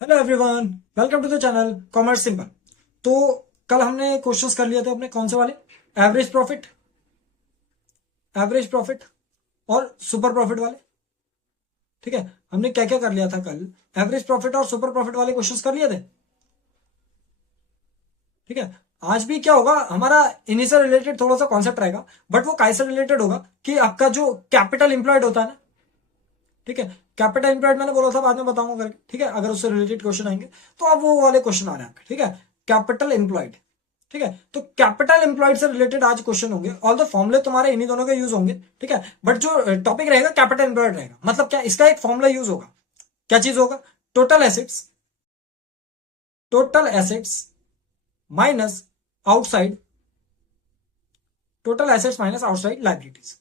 Hello everyone, welcome to the channel commerce simple. तो कल हमने क्वेश्चंस कर लिए थे अपने कौन से वाले, एवरेज प्रॉफिट और सुपर प्रॉफिट वाले। ठीक है, हमने क्या क्या कर लिया था कल, एवरेज प्रॉफिट और सुपर प्रॉफिट वाले क्वेश्चंस कर लिए थे। ठीक है, आज भी क्या होगा, हमारा इन्हीं से रिलेटेड थोड़ा सा कॉन्सेप्ट रहेगा, बट वो कैसे रिलेटेड होगा कि आपका जो कैपिटल इंप्लॉयड होता है ना। ठीक है, कैपिटल इंप्लॉयड मैंने बोला था बाद में बताऊंगा करके। ठीक है, अगर उससे रिलेटेड क्वेश्चन आएंगे तो अब वो वाले क्वेश्चन आ रहे हैं आपके। ठीक है, कैपिटल इंप्लॉयड। ठीक है, तो कैपिटल इंप्लॉयड से रिलेटेड आज क्वेश्चन होंगे। ऑल द फॉर्मुले तुम्हारे इन्हीं दोनों के यूज होंगे। ठीक है, बट जो टॉपिक रहेगा कैपिटल इंप्लॉयड रहेगा। मतलब क्या, इसका एक फॉर्मुला यूज होगा। क्या चीज होगा? Total assets minus outside total assets minus outside liabilities.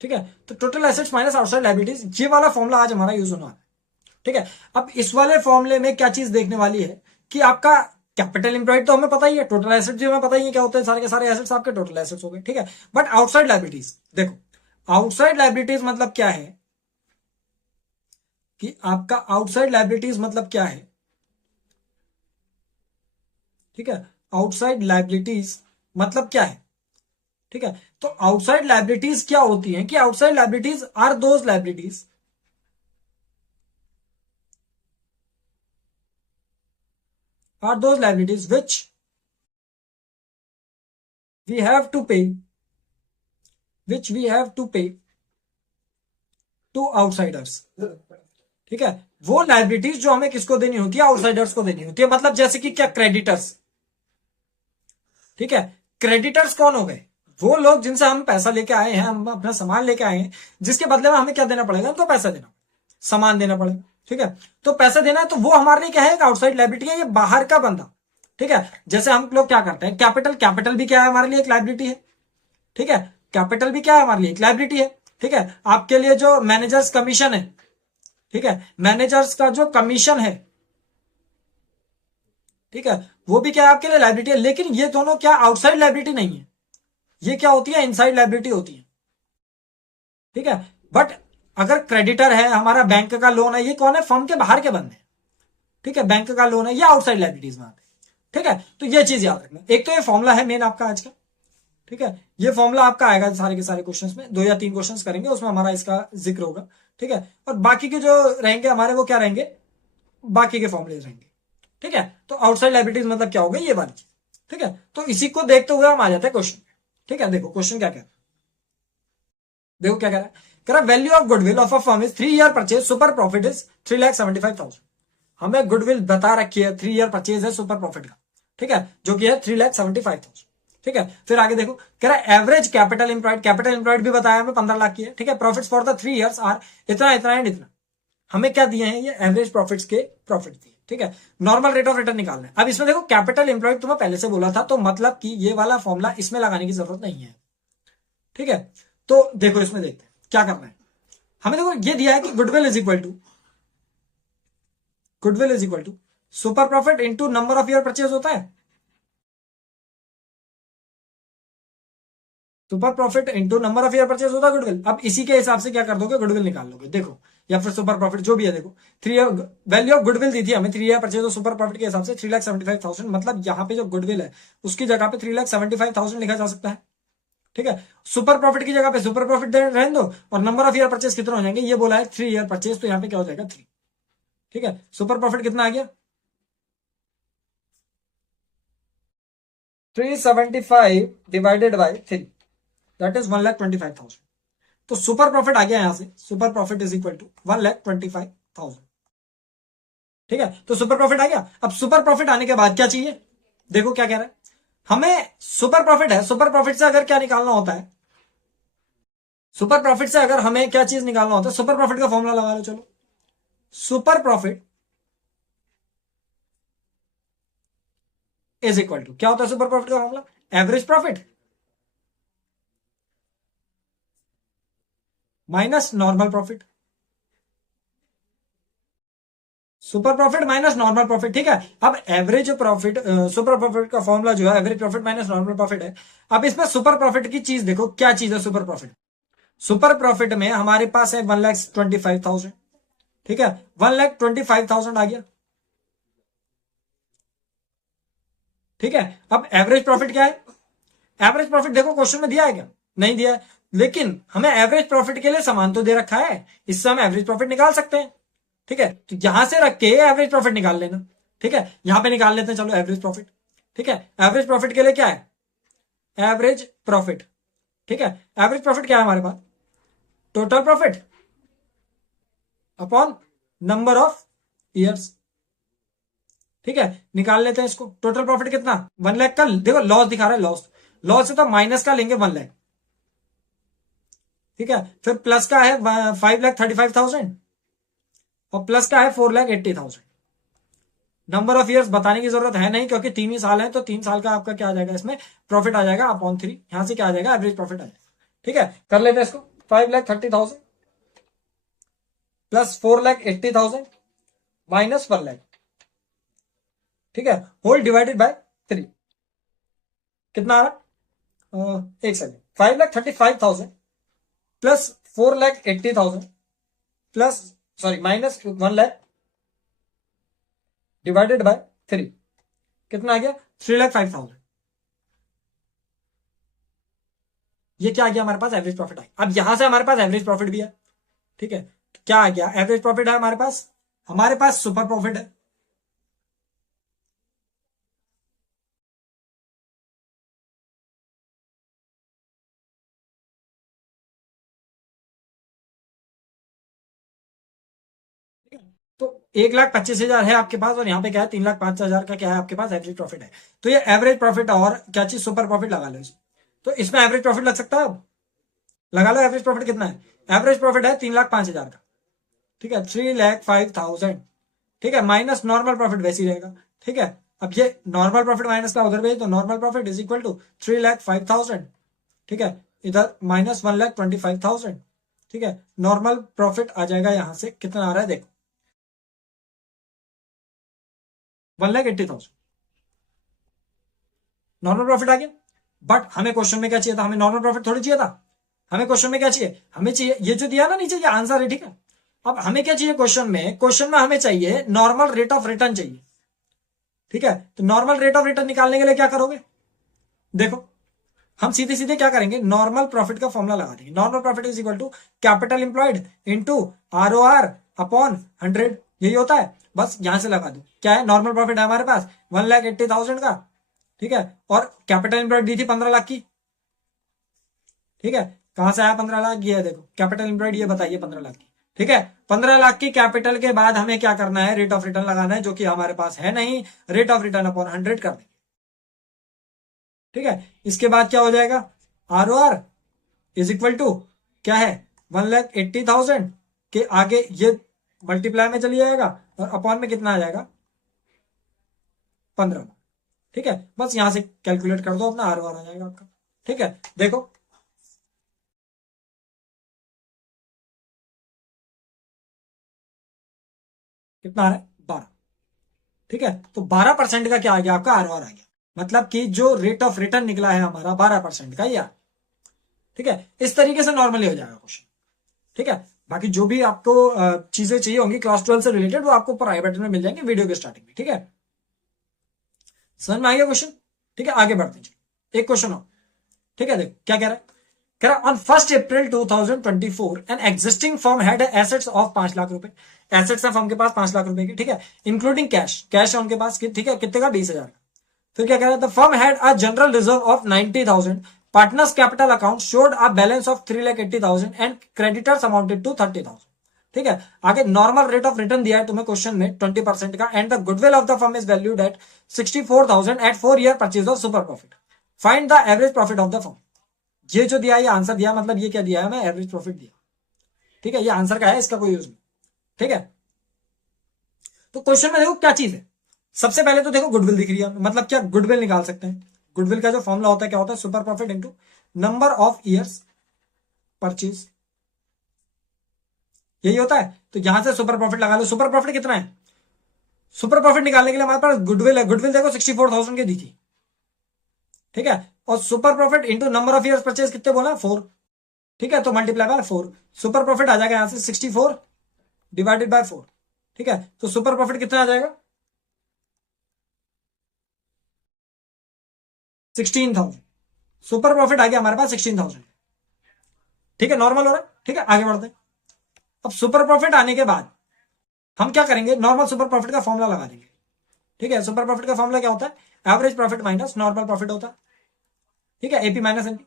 ठीक है, तो total assets minus outside liabilities, ये वाला फॉर्मुला आज हमारा यूज होना है। ठीक है, अब इस वाले फॉर्मूले में क्या चीज देखने वाली है कि आपका कैपिटल इंप्लॉयड तो हमें पता ही है, टोटल एसेट भी हमें पता ही है क्या होते हैं, सारे के सारे एसेट्स आपके टोटल एसेट्स हो गए। ठीक है, बट आउटसाइड लाइबिलिटीज देखो, आउटसाइड लाइबिलिटीज मतलब क्या है कि आपका आउटसाइड लाइबिलिटीज मतलब क्या है। ठीक है, आउटसाइड लाइबिलिटीज मतलब क्या है। ठीक है, तो आउटसाइड लाइबिलिटीज क्या होती है कि outside liabilities are those liabilities which we have to pay which we have to pay to outsiders। ठीक है, वो लाइबिलिटीज जो हमें किसको देनी होती है, आउटसाइडर्स को देनी होती है। मतलब जैसे कि क्या, क्रेडिटर्स। ठीक है, क्रेडिटर्स कौन हो गए? वो लोग जिनसे हम पैसा लेके आए हैं, हम अपना सामान लेके आए हैं, जिसके बदले में हमें क्या देना पड़ेगा, उनको पैसा देना, सामान देना पड़ेगा। ठीक है, तो पैसा देना है, तो वो हमारे लिए क्या है, एक आउटसाइड लाइबिलिटी है, ये बाहर का बंदा। ठीक है, जैसे हम लोग क्या करते हैं, कैपिटल भी क्या है हमारे लिए, एक लाइबिलिटी है। ठीक है, कैपिटल भी क्या है हमारे लिए, एक लाइबिलिटी है। ठीक है, आपके लिए जो मैनेजर्स कमीशन है, ठीक है, मैनेजर्स का जो कमीशन है, ठीक है, वो भी क्या है आपके लिए, लाइबिलिटी है। लेकिन ये दोनों क्या, आउटसाइड लाइबिलिटी नहीं है, ये क्या होती है, इनसाइड लाइबिलिटी होती है। ठीक है, बट अगर क्रेडिटर है, हमारा बैंक का लोन है, ये कौन है, फर्म के बाहर के बंदे। ठीक है, बैंक का लोन है, ये आउटसाइड लाइबिलिटीज में आते हैं। ठीक है, तो ये चीज याद रखना। एक तो ये फॉर्मुला है मेन आपका आज का। ठीक है, ये फॉर्मुला आपका आएगा सारे के सारे क्वेश्चंस में, 2 या 3 क्वेश्चंस करेंगे, उसमें हमारा इसका जिक्र होगा। ठीक है, और बाकी के जो रहेंगे हमारे, वो क्या रहेंगे, बाकी के फॉर्मुले रहेंगे। ठीक है, तो आउटसाइड लाइबिलिटीज मतलब क्या होगा, ये वाली चीज। ठीक है, तो इसी को देखते हुए हम आ जाते हैं क्वेश्चन। ठीक है, देखो क्वेश्चन क्या कह रहा है, देखो क्या कह रहा है, कह रहा value of goodwill of a firm is 3 year purchase, super profit is 3,75,000। हमें गुडविल बता रखी है, 3 ईयर परचेज है सुपर प्रॉफिट का। ठीक है, जो कि है 3,75,000। ठीक है, फिर आगे देखो, कह रहा है एवरेज कैपिटल इंप्लॉयड भी बताया हमें 15 लाख की है। ठीक है, profits for the 3 years are इतना इतना एंड इतना। हमें क्या दिए हैं, ये एवरेज प्रॉफिट्स के प्रॉफिट दिए। ठीक है, नॉर्मल रेट ऑफ रिटर्न निकालना है। अब इसमें देखो, कैपिटल इंप्लॉयड तुम्हें पहले से बोला था, तो मतलब कि ये वाला फॉर्मुला इसमें लगाने की जरूरत नहीं है। ठीक है, तो देखो इसमें देखते हैं क्या करना है। हमें देखो ये दिया है कि goodwill is equal to super profit into number of year purchase होता है, super profit into number of year purchase होता है गुडविल। अब इसी के हिसाब से क्या कर दोगे, गुडविल निकाल लोगे। देखो, या फिर सुपर प्रॉफिट जो भी है, देखो 3 ईयर वैल्यू ऑफ गुडविल दी थी हमें, 3 ईयर परचेज, तो सुपर प्रॉफिट के हिसाब से 3,75,000। मतलब यहाँ पे जो गुडविल है उसकी जगह पे 3,75,000 लिखा जा सकता है। ठीक है, सुपर प्रॉफिट की जगह पे सुपर प्रॉफिट रहने दो, और नंबर ऑफ ईयर परचेज कितना हो जाएंगे, ये बोला है 3 ईयर परचेज, तो यहाँ पे क्या हो जाएगा 3। ठीक है, सुपर प्रॉफिट कितना आ गया, 375 डिवाइडेड बाई 3, दैट इज 1,25,000। तो सुपर प्रॉफिट आ गया यहां से, super profit is equal to 1,25,000। ठीक है, तो सुपर प्रॉफिट आ गया। अब सुपर प्रॉफिट आने के बाद क्या चाहिए, देखो क्या कह रहा है हमें, सुपर प्रॉफिट है, सुपर प्रॉफिट से अगर क्या निकालना होता है, सुपर प्रॉफिट से अगर हमें क्या चीज निकालना होता है, सुपर प्रॉफिट का फॉर्मूला लगा लो। चलो, super profit is equal to, क्या होता है सुपर प्रॉफिट का formula, average profit minus normal profit, super profit minus normal profit. ठीक है, अब एवरेज प्रॉफिट, सुपर प्रॉफिट का फॉर्मूला जो है average profit minus normal profit है। अब इसमें सुपर प्रॉफिट की चीज देखो, क्या चीज है सुपर प्रॉफिट, सुपर प्रॉफिट में हमारे पास है 1,25,000। ठीक है, 1,25,000 आ गया। ठीक है, अब एवरेज प्रॉफिट क्या है? एवरेज प्रॉफिट देखो क्वेश्चन में दिया है क्या? नहीं दिया है, लेकिन हमें एवरेज प्रॉफिट के लिए सामान तो दे रखा है, इससे हम एवरेज प्रॉफिट निकाल सकते हैं। ठीक है, तो यहां से रख के एवरेज प्रॉफिट निकाल लेना। ठीक है, यहां पे निकाल लेते हैं, चलो एवरेज प्रॉफिट। ठीक है, एवरेज प्रॉफिट के लिए क्या है? Average profit. ठीक है, एवरेज प्रॉफिट क्या है हमारे पास? Total profit upon number of years. ठीक है, निकाल लेते हैं इसको। टोटल प्रॉफिट कितना? 1 लाख का, देखो लॉस दिखा रहा है, लॉस, लॉस से तो माइनस का लेंगे 1 लाख। ठीक है, फिर प्लस का है 5,35,000 और प्लस का है 4,80,000। नंबर ऑफ ईयर्स बताने की जरूरत है नहीं, क्योंकि 3 ही साल है, तो 3 साल का आपका क्या आ जाएगा इसमें? प्रॉफिट आ जाएगा अपॉन 3। यहां से क्या आ जाएगा? एवरेज प्रॉफिट आ जाएगा। ठीक है, कर लेते हैं इसको। 5,30,000 प्लस 4,80,000 माइनस 1 लाख। ठीक है, होल डिवाइडेड बाय 3। कितना आ रहा? एक second, 5,35,000 plus 4,80,000 plus, sorry, minus 1 lakh divided by 3। कितना आ गया? 3,05,000। ये क्या आ गया हमारे पास? एवरेज प्रॉफिट आ गया। अब यहां से हमारे पास एवरेज प्रॉफिट भी है। ठीक है, तो क्या आ गया? एवरेज प्रॉफिट है हमारे पास, हमारे पास सुपर प्रॉफिट है। तो 1,25,000 है आपके पास, और यहाँ पे क्या है? 3,05,000 का क्या है आपके पास? एवरेज प्रॉफिट है। तो ये एवरेज प्रॉफिट और क्या चीज? सुपर प्रॉफिट लगा लो इसमें। तो इसमें एवरेज प्रॉफिट लग सकता है, अब लगा लो। एवरेज प्रॉफिट कितना है? एवरेज प्रॉफिट है 3,05,000 का। ठीक है, 3,05,000। ठीक है, माइनस नॉर्मल प्रॉफिट वैसे ही रहेगा। ठीक है, अब ये नॉर्मल प्रॉफिट माइनस का उधर भेज, तो normal profit is equal to 3,05,000। ठीक है, इधर माइनस 1,25,000। ठीक है, नॉर्मल प्रॉफिट आ जाएगा यहां से, कितना आ रहा है देखो? 1,80,000 नॉर्मल प्रॉफिट आ गया। बट हमें क्वेश्चन में क्या चाहिए था? हमें नॉर्मल प्रॉफिट थोड़ी चाहिए था। हमें क्वेश्चन में क्या चाहिए? हमें चाहिए ये जो दिया ना नीचे, ये आंसर है। ठीक है, अब हमें क्या चाहिए क्वेश्चन में? क्वेश्चन में हमें चाहिए नॉर्मल रेट ऑफ रिटर्न चाहिए। ठीक है, तो नॉर्मल रेट ऑफ रिटर्न निकालने के लिए क्या करोगे? देखो, हम सीधे सीधे क्या करेंगे? नॉर्मल प्रॉफिट का फॉर्मुला लगा देंगे। Normal profit is equal to capital employed into ROR upon 100। यही होता है, बस यहां से लगा दो। क्या है? नॉर्मल प्रॉफिट है हमारे पास 1,80,000 का। ठीक है, और कैपिटल इंप्लॉयड दी थी 15 लाख की। ठीक है, कहां से आया 15 लाख? ये देखो, कैपिटल इंप्लॉयड ये बताइए 15 लाख की। ठीक है, 15 लाख की कैपिटल के बाद हमें क्या करना है? रेट ऑफ रिटर्न लगाना है, जो कि हमारे पास है नहीं। रेट ऑफ रिटर्न अपॉन 100 कर देंगे। ठीक है, इसके बाद क्या हो जाएगा? ROR इज इक्वल टू क्या है? 1,80,000 के आगे ये मल्टीप्लाई में चली जाएगा, और अपॉन में कितना आ जाएगा? 15 लाख। ठीक है, बस यहां से कैलकुलेट कर दो, अपना ROR आ जाएगा आपका। ठीक है, देखो कितना आ रहा है? 12। ठीक है, तो 12% का क्या आ गया आपका? ROR आ गया। मतलब कि जो रेट ऑफ रिटर्न निकला है हमारा 12% का, या ठीक है, इस तरीके से नॉर्मली हो जाएगा क्वेश्चन। ठीक है, बाकी जो भी आपको चीजें चाहिए होंगी क्लास 12 से रिलेटेड, वो आपको ऊपर आई बटन में मिल जाएंगे वीडियो के स्टार्टिंग में। ठीक है, समझ में आ गया क्वेश्चन? ठीक है, आगे बढ़ते हैं। एक क्वेश्चन और। ठीक है, देख क्या कह रहा है? कह रहा on 1 April 2024 an existing firm had assets of 5 lakh रुपए। एसेट्स है फर्म के पास 5 लाख रुपए की। ठीक है, इंक्लूडिंग कैश, कैश है उनके पास। ठीक है, कितने का? 20,000 का। फिर क्या कह रहा है? The firm had a general reserve of 90,000। Partners capital account showed a balance of 3,80,000 and creditors amounted to 30,000। ठीक है, आगे नॉर्मल रेट ऑफ रिटर्न दिया है तुम्हें क्वेश्चन में 20% का, and the goodwill of the firm is valued at 64,000 at 4 year purchase of super profit. Find the average profit of the firm. ये जो दिया, ये आंसर दिया, मतलब ये क्या दिया है? मैं एवरेज प्रॉफिट दिया। ठीक है, ये आंसर का है, इसका कोई यूज नहीं। ठीक है, तो क्वेश्चन में देखो क्या चीज है। सबसे पहले तो देखो गुडविल दिख रही है, मतलब क्या? गुडविल निकाल सकते हैं। गुडविल का जो फॉर्मूला होता है क्या होता है? Super profit into number of years purchase, यही होता है। तो यहां से सुपर प्रॉफिट लगा लो। सुपर प्रॉफिट कितना है? सुपर प्रॉफिट निकालने के लिए हमारे पास गुडविल है। गुडविल देखो 64,000 की दी थी। ठीक है, और super profit into number of years purchase कितने बोला? 4। ठीक है, तो मल्टीप्लाई बाय 4। सुपर प्रॉफिट आ जाएगा यहां से 64 डिवाइडेड बाय 4। ठीक है, तो सुपर प्रॉफिट कितना आ जाएगा? 16,000। सुपर प्रॉफिट आ गया हमारे पास 16,000। ठीक है, नॉर्मल हो रहा है। ठीक है, आगे बढ़ते हैं। अब सुपर प्रॉफिट आने के बाद हम क्या करेंगे? नॉर्मल सुपर प्रॉफिट का फॉर्मूला लगा देंगे। ठीक है, सुपर प्रॉफिट का फॉर्मूला क्या होता है? Average profit minus normal profit होता है। ठीक है, एपी माइनस एनपी।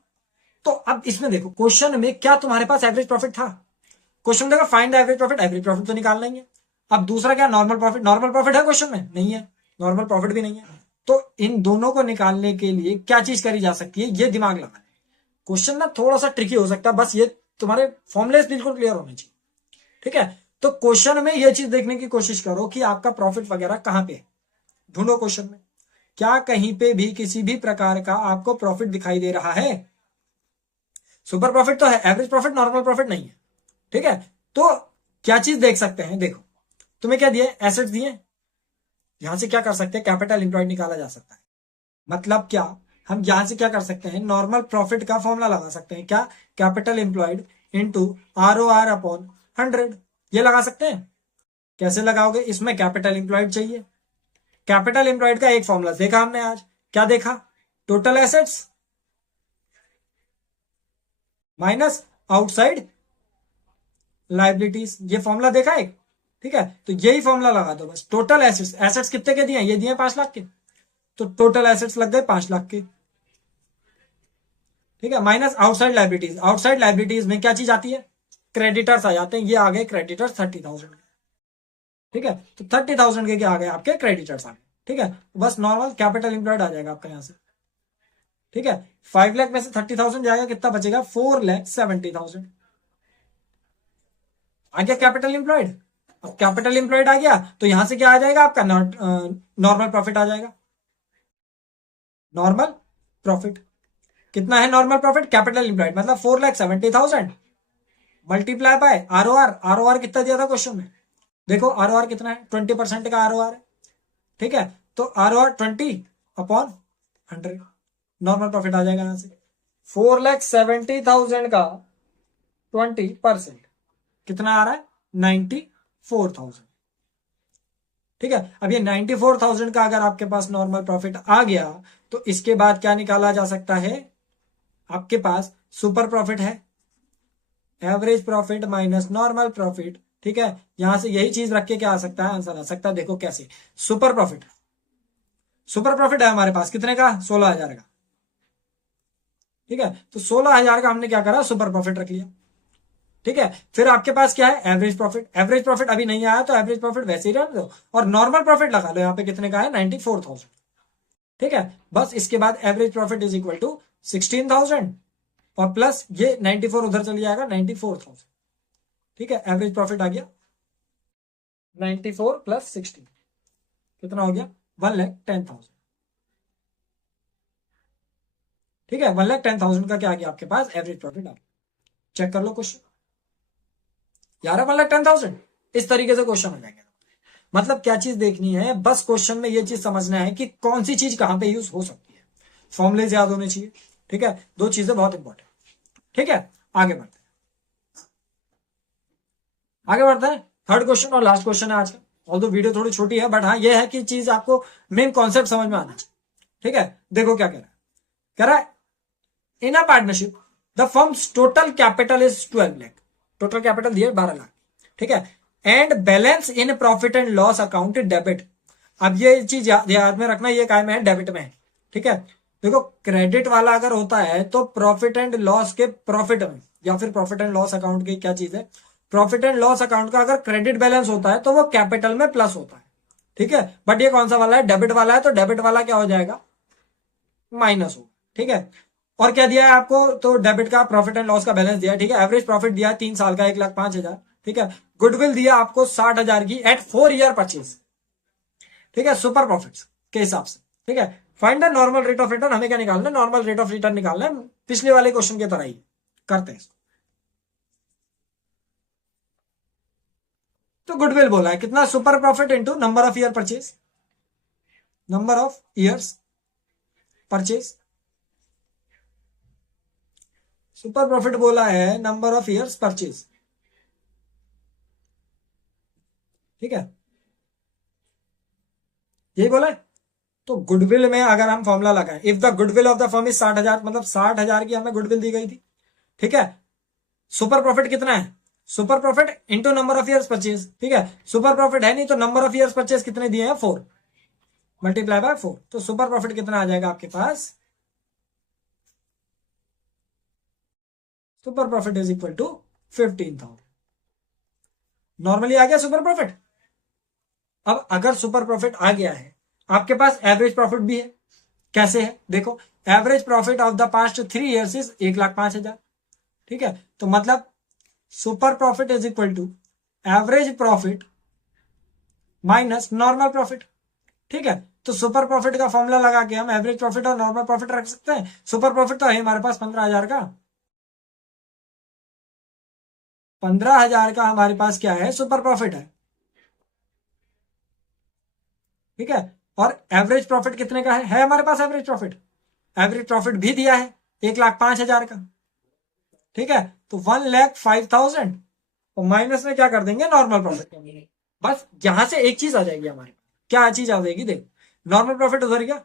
तो अब इसमें देखो, क्वेश्चन में क्या तुम्हारे पास एवरेज प्रॉफिट था? क्वेश्चन देखो, find the average profit. Average profit तो निकालना ही है। अब दूसरा क्या? Normal profit. नॉर्मल प्रॉफिट है क्वेश्चन में? नहीं है। नॉर्मल प्रॉफिट भी नहीं है। तो इन दोनों को निकालने के लिए क्या चीज करी जा सकती है? ये दिमाग लगाना। क्वेश्चन ना थोड़ा सा ट्रिकी हो सकता है, बस ये तुम्हारे फॉर्मुले बिल्कुल क्लियर होने चाहिए। ठीक है, तो क्वेश्चन में ये चीज देखने की कोशिश करो कि आपका प्रॉफिट वगैरह कहां पे है। ढूंढो क्वेश्चन में, क्या कहीं पे भी किसी भी प्रकार का आपको प्रॉफिट दिखाई दे रहा है? सुपर प्रॉफिट तो है, एवरेज प्रॉफिट नॉर्मल प्रॉफिट नहीं है। ठीक है, तो क्या चीज देख सकते हैं? देखो, तुम्हें क्या दिए? एसेट्स दिए। यहां से क्या कर सकते हैं? कैपिटल इंप्लॉयड निकाला जा सकता है। मतलब क्या? हम यहां से क्या कर सकते हैं? नॉर्मल प्रॉफिट का फॉर्मूला लगा सकते हैं। क्या? Capital employed into ROR upon 100। ये लगा सकते हैं। कैसे लगाओगे? इसमें कैपिटल इंप्लॉयड चाहिए। कैपिटल इंप्लॉयड का एक फॉर्मूला देखा हमने आज। क्या देखा? Total assets minus outside liabilities. ये फॉर्मूला देखा एक। ठीक है, तो यही फॉर्मूला लगा दो बस। टोटल एसेट्स, एसेट्स कितने के दिए? ये दिए 5 लाख के, तो टोटल एसेट्स लग गए 5 लाख के। ठीक है, minus outside liabilities. Outside liabilities में क्या चीज आती है? क्रेडिटर्स आ जाते हैं। ये आ गए क्रेडिटर्स 30,000। ठीक है, तो 30,000 के क्या आ गए? आपके क्रेडिटर्स आ गए। ठीक है, बस नॉर्मल कैपिटल इंप्लॉयड आ जाएगा आपका यहां से। ठीक है, 5 लाख में से 30,000 जाएगा, कितना बचेगा? 4,70,000। आ गया कैपिटल इंप्लॉयड। अब कैपिटल इंप्लॉयड आ गया तो यहां से क्या आ जाएगा आपका? नॉर्मल प्रॉफिट आ जाएगा। नॉर्मल प्रॉफिट कितना है? नॉर्मल प्रॉफिट कैपिटल इंप्लॉयड मतलब 4,70,000 मल्टीप्लाई बाय ROR। ROR कितना दिया था क्वेश्चन में? देखो ROR कितना है? 20% का ROR है। ठीक है, तो ROR 20/100। नॉर्मल प्रॉफिट आ जाएगा यहां से। 4,70,000 का 20% कितना आ रहा है? 94,000। ठीक है, अब ये 94,000 का अगर आपके पास नॉर्मल प्रॉफिट आ गया तो इसके बाद क्या निकाला जा सकता है? आपके पास सुपर प्रॉफिट है, average profit minus normal profit. ठीक है, यहां से यही चीज रख के क्या आ सकता है? आंसर आ सकता है। देखो कैसे? सुपर प्रॉफिट, सुपर प्रॉफिट है हमारे पास कितने का? 16,000 का। ठीक है, तो 16,000 का हमने क्या करा? सुपर प्रॉफिट रख लिया। ठीक है, फिर आपके पास क्या है? Average profit. एवरेज प्रॉफिट अभी नहीं आया तो एवरेज प्रॉफिट वैसे ही रहने दो और नॉर्मल प्रॉफिट लगा लो। यहाँ पे कितने का है? 94,000। ठीक है, बस इसके बाद average profit is equal to 16,000 और प्लस ये 94 उधर चल जाएगा, 94,000। ठीक है, एवरेज प्रॉफिट आ गया 94 प्लस 16 कितना हो गया? 1,10,000। ठीक है, 1,10,000 का क्या आ गया आपके पास? एवरेज प्रॉफिट आ गया। चेक कर लो क्वेश्चन। यार 1,10,000 इस तरीके से क्वेश्चन हो जाएंगे। मतलब क्या चीज देखनी है? बस क्वेश्चन में ये चीज समझना है कि कौन सी चीज कहां पे यूज हो सकती है। फॉर्मुले याद होने चाहिए। ठीक है, दो चीजें बहुत इंपॉर्टेंट। ठीक है, आगे बढ़ते हैं। आगे बढ़ते हैं। थर्ड क्वेश्चन और लास्ट क्वेश्चन है आज का। ऑल्दो वीडियो थोड़ी छोटी है बट हाँ ये है कि चीज आपको मेन कॉन्सेप्ट समझ में आना चाहिए। ठीक है, देखो क्या कह रहा है। कह रहा है in a partnership the firms total capital is 12 lakh. Total capital दिया 12 लाख। ठीक है, and balance in profit and loss account debit. अब ये चीज याद में रखना, ये काय में है? डेबिट में है। ठीक है, देखो क्रेडिट वाला अगर होता है तो प्रॉफिट एंड लॉस के प्रॉफिट में या फिर प्रॉफिट एंड लॉस अकाउंट की क्या चीज है? प्रॉफिट एंड लॉस अकाउंट का अगर क्रेडिट बैलेंस होता है तो वो कैपिटल में प्लस होता है। ठीक है, बट ये कौन सा वाला है? डेबिट वाला है, तो डेबिट वाला क्या हो जाएगा? माइनस होगा। ठीक है, और क्या दिया है आपको? तो डेबिट का प्रॉफिट एंड लॉस का बैलेंस दिया है। ठीक है, एवरेज प्रॉफिट दिया है 3 साल का 1,05,000। ठीक है, गुडविल दिया आपको 60,000 की एट 4 ईयर परचेज। ठीक है, सुपर प्रॉफिट्स के हिसाब से। ठीक है, find the normal rate of return. हमें क्या निकालना है? नॉर्मल रेट ऑफ रिटर्न निकालना है। पिछले वाले क्वेश्चन की तरह ही करते हैं। तो गुडविल बोला है कितना? Super profit into number of year purchase, number of years purchase. Super profit बोला है नंबर ऑफ ईयर्स परचेज। ठीक है, यही बोला है। तो गुडविल में अगर हम फॉर्मूला लगाएं, if the goodwill of the firm is 60,000, मतलब 60,000 की हमें गुडविल दी गई थी, ठीक है। सुपर प्रॉफिट कितना है, super profit into number of years purchase, ठीक है। सुपर प्रॉफिट है नहीं तो नंबर ऑफ ईयर्स परचेज कितने दिए हैं, 4 मल्टीप्लाई बाय 4, तो सुपर प्रॉफिट कितना आ जाएगा आपके पास, super profit is equal to 15,000। Normally आ गया सुपर प्रॉफिट। अब अगर सुपर प्रॉफिट आ गया है, आपके पास एवरेज प्रॉफिट भी है। कैसे है देखो, average profit of the past 3 years is 1,05,000, ठीक है। तो मतलब super profit is equal to average profit minus normal profit, ठीक है। तो सुपर प्रॉफिट का फॉर्मूला लगा के हम एवरेज प्रॉफिट और नॉर्मल प्रॉफिट रख सकते हैं। सुपर प्रॉफिट तो है हमारे पास 15,000 का, 15,000 का हमारे पास क्या है, सुपर प्रॉफिट है, ठीक है। और एवरेज प्रॉफिट कितने का है हमारे पास एवरेज प्रॉफिट, एवरेज प्रॉफिट भी दिया है 1,05,000 का, ठीक है। तो 1,05,000 और माइनस में क्या कर देंगे, नॉर्मल प्रॉफिट। बस यहां से एक चीज आ जाएगी हमारे पास, क्या चीज आ जाएगी, देख नॉर्मल प्रॉफिट उधर गया,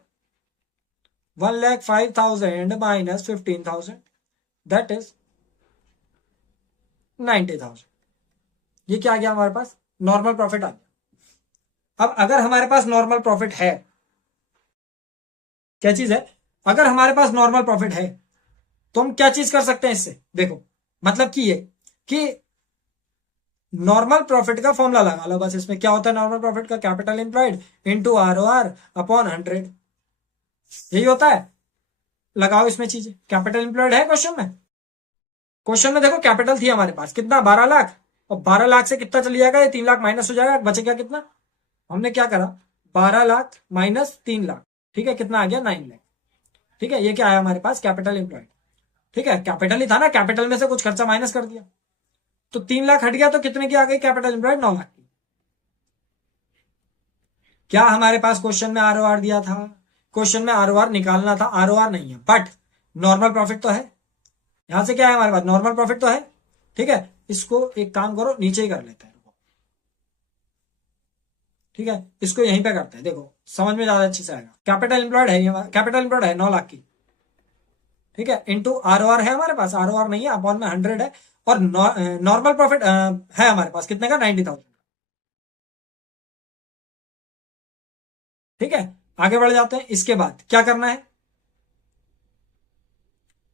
1,05,000 माइनस 15,000 दैट इज 90,000। ये क्या आ गया हमारे पास, नॉर्मल प्रॉफिट आ गया। अब अगर हमारे पास नॉर्मल प्रॉफिट है, क्या चीज है, अगर हमारे पास नॉर्मल प्रॉफिट है तो हम क्या चीज कर सकते हैं इससे, देखो मतलब कि ये कि नॉर्मल प्रॉफिट का फॉर्मूला लगा लो बस। इसमें क्या होता है नॉर्मल प्रॉफिट का, capital employed into ROR upon 100, यही होता है। लगाओ इसमें चीजें, कैपिटल एम्प्लॉयड है क्वेश्चन में, क्वेश्चन में देखो कैपिटल थी हमारे पास कितना, 12 लाख, और 12 लाख से कितना चली जाएगा, ये 3 लाख माइनस हो जाएगा, बचेगा कितना, हमने क्या करा 12 लाख माइनस 3 लाख, ठीक है, कितना आ गया 9 लाख, ठीक है। ये क्या आया हमारे पास, कैपिटल एम्प्लॉयड, ठीक है। कैपिटल ही था ना, कैपिटल में से कुछ खर्चा माइनस कर दिया, तो 3 लाख हट गया, तो कितने की आ गई कैपिटल एम्प्लॉयड, 9 लाख की। क्या हमारे पास क्वेश्चन में ROR दिया था, क्वेश्चन में ROR निकालना था, ROR नहीं है, बट नॉर्मल प्रॉफिट तो है। यहां से क्या है हमारे पास, नॉर्मल प्रॉफिट तो है, ठीक है। इसको एक काम करो, नीचे ही कर लेते हैं, ठीक है। इसको यहीं पे करते हैं, देखो समझ में ज्यादा अच्छे से आएगा। कैपिटल एम्प्लॉयड है, कैपिटल एम्प्लॉयड है 9 लाख की, ठीक है, इंटू ROR है हमारे पास, ROR नहीं है, अपॉन में 100 है, और नॉर्मल प्रॉफिट है हमारे पास कितने का, 90,000, ठीक है। आगे बढ़ जाते हैं, इसके बाद क्या करना है,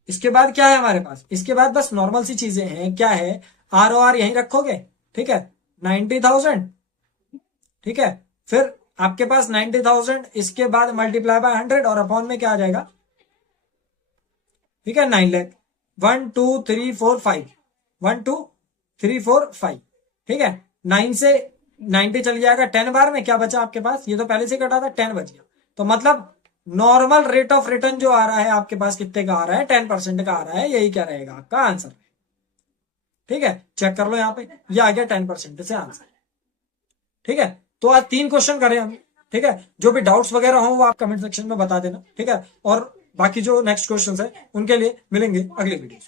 इसके बाद क्या है हमारे पास, इसके बाद बस नॉर्मल सी चीजें हैं, क्या है, ROR यहीं रखोगे, ठीक है, 90,000, ठीक है। फिर आपके पास 90,000, इसके बाद मल्टीप्लाई बाय 100 और अपॉन में क्या आ जाएगा, ठीक है, 9 लाख, 1 2 3 4 5, 1 2 3 4 5, ठीक है। 9 से 90 चल जाएगा 10 बार में, क्या बचा आपके पास, ये तो पहले से कटा था, 10 बच गया। तो मतलब नॉर्मल रेट ऑफ रिटर्न जो आ रहा है आपके पास कितने का आ रहा है, 10% का आ रहा है, यही क्या रहेगा आपका आंसर, ठीक है। चेक कर लो यहाँ पे, ये आ गया 10% से आंसर, ठीक है। तो आज 3 क्वेश्चन करें हम, ठीक है। जो भी डाउट्स वगैरह हो वो आप कमेंट सेक्शन में बता देना, ठीक है। और बाकी जो नेक्स्ट क्वेश्चन है उनके लिए मिलेंगे अगले वीडियो।